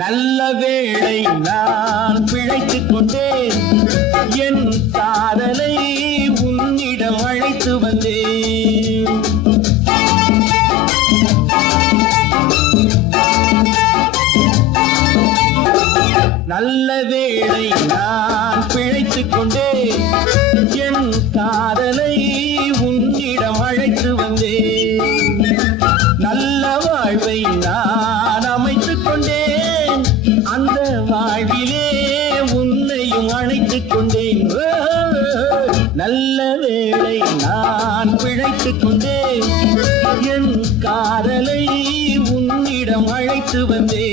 நல்ல வேளை நான் பிழைத்துக் கொண்டேன், என் காதலை உன்னிடம் அழைத்து வந்தேன். நல்ல வேளை நான் பிழைத்துக் கொண்டேன், என் காதலை உன்னிடம் அழைத்து வந்தேன். நல்ல வாழ்வை நான் அமைத்துக் கொண்டேன், அந்த வாழ்விலே உன்னையும் அழைத்துக் கொண்டேன். நல்ல வேளை நான் பிழைத்துக் கொண்டேன், என் காதலை உன்னிடம் அழைத்து வந்தேன்.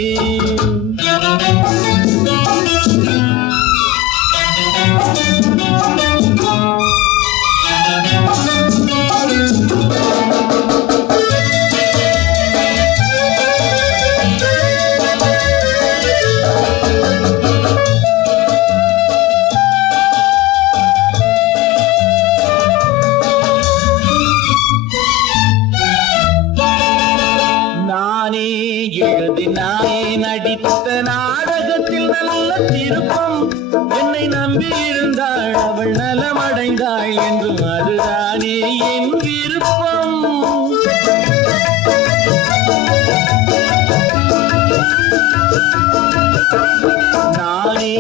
நானே எழுதினானே நடித்த நாடகத்தில் நல்ல திருப்பம், என்னை நம்பியிருந்தாள் அவள் நலமடைந்தாள் என்றும் அதுதானே என் விருப்பம். நானே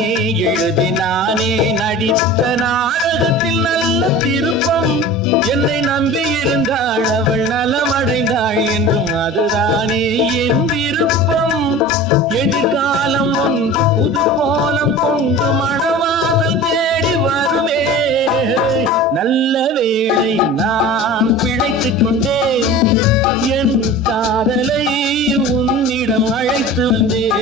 எழுதினானே நடித்த நாடகத்தில் நல்ல திருப்பம், என்னை நம்பியிருந்தாள் அவள் நலமடைந்தாள் என்றும் அதுதானே என் விருப்பம். எதிர்காலம் ஒன்று புது கோலம் கொண்டு மணவாதல் தேடி வருமே. நல்ல வேளை நான் பிழைத்துக் கொண்டேன், என் காதலை உன்னிடம் அழைத்து வந்தேன்.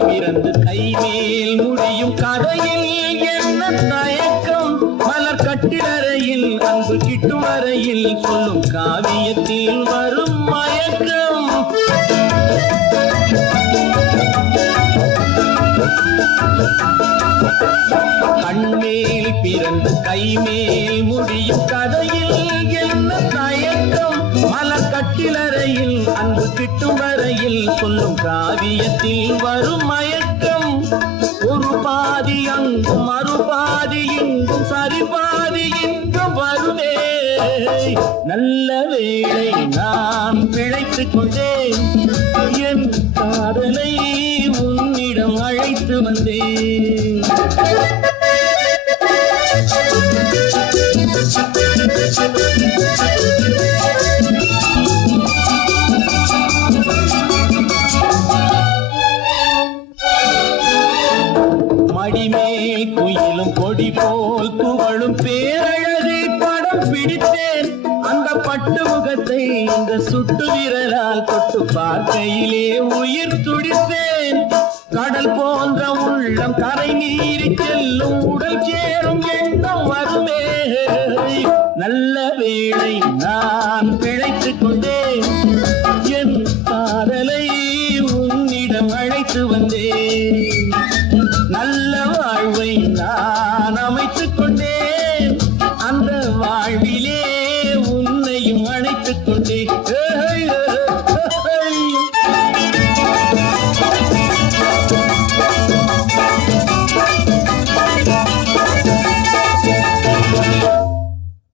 பிறந்து கைமேல் முடியும் கதையில் என்ன தயக்கம், மலர் கட்டிலறையில் அன்பு கிட்டும் வரையில் சொல்லும் காவியத்தில் வரும் மயக்கம். கண்மேல் பிறந்து கைமேல் முடியும் கதையில் என்ன தயக்கம், மலர் கட்டிலறையில் அன்பு கிட்டும் வரையில் சொல்லும் காவியத்தில் வரும் மயக்கம். ஒரு பாதி அங்கும் மறுபாதி இங்கும் சரிபாதி இங்கும் வருமே. நல்ல வேளை நான் பிழைத்துக் கொண்டேன், என் காதலை உன்னிடம் அழைத்து வந்தேன். மடிமேல் குயிலும் கொடி போல் துவளும் பேரழகை படம் பிடித்தேன், அந்த பட்டு முகத்தை இந்த சுட்டு விரலால் தொட்டு பார்க்கையிலே உயிர் துடித்தேன். கடல் போன்ற உள்ளம் கரை நீரி செல்லும் உடல் சேரும் எண்ணம் வருமே. நல்ல வேளை நான் பிழைத்துக் கொண்டேன், என் காதலை உன்னிடம் அழைத்து வந்தேன். நல்ல வாழ்வை நான் அமைத்துக் கொண்டேன், அந்த வாழ்விலே உன்னையும் அழைத்துக் கொண்டேன்.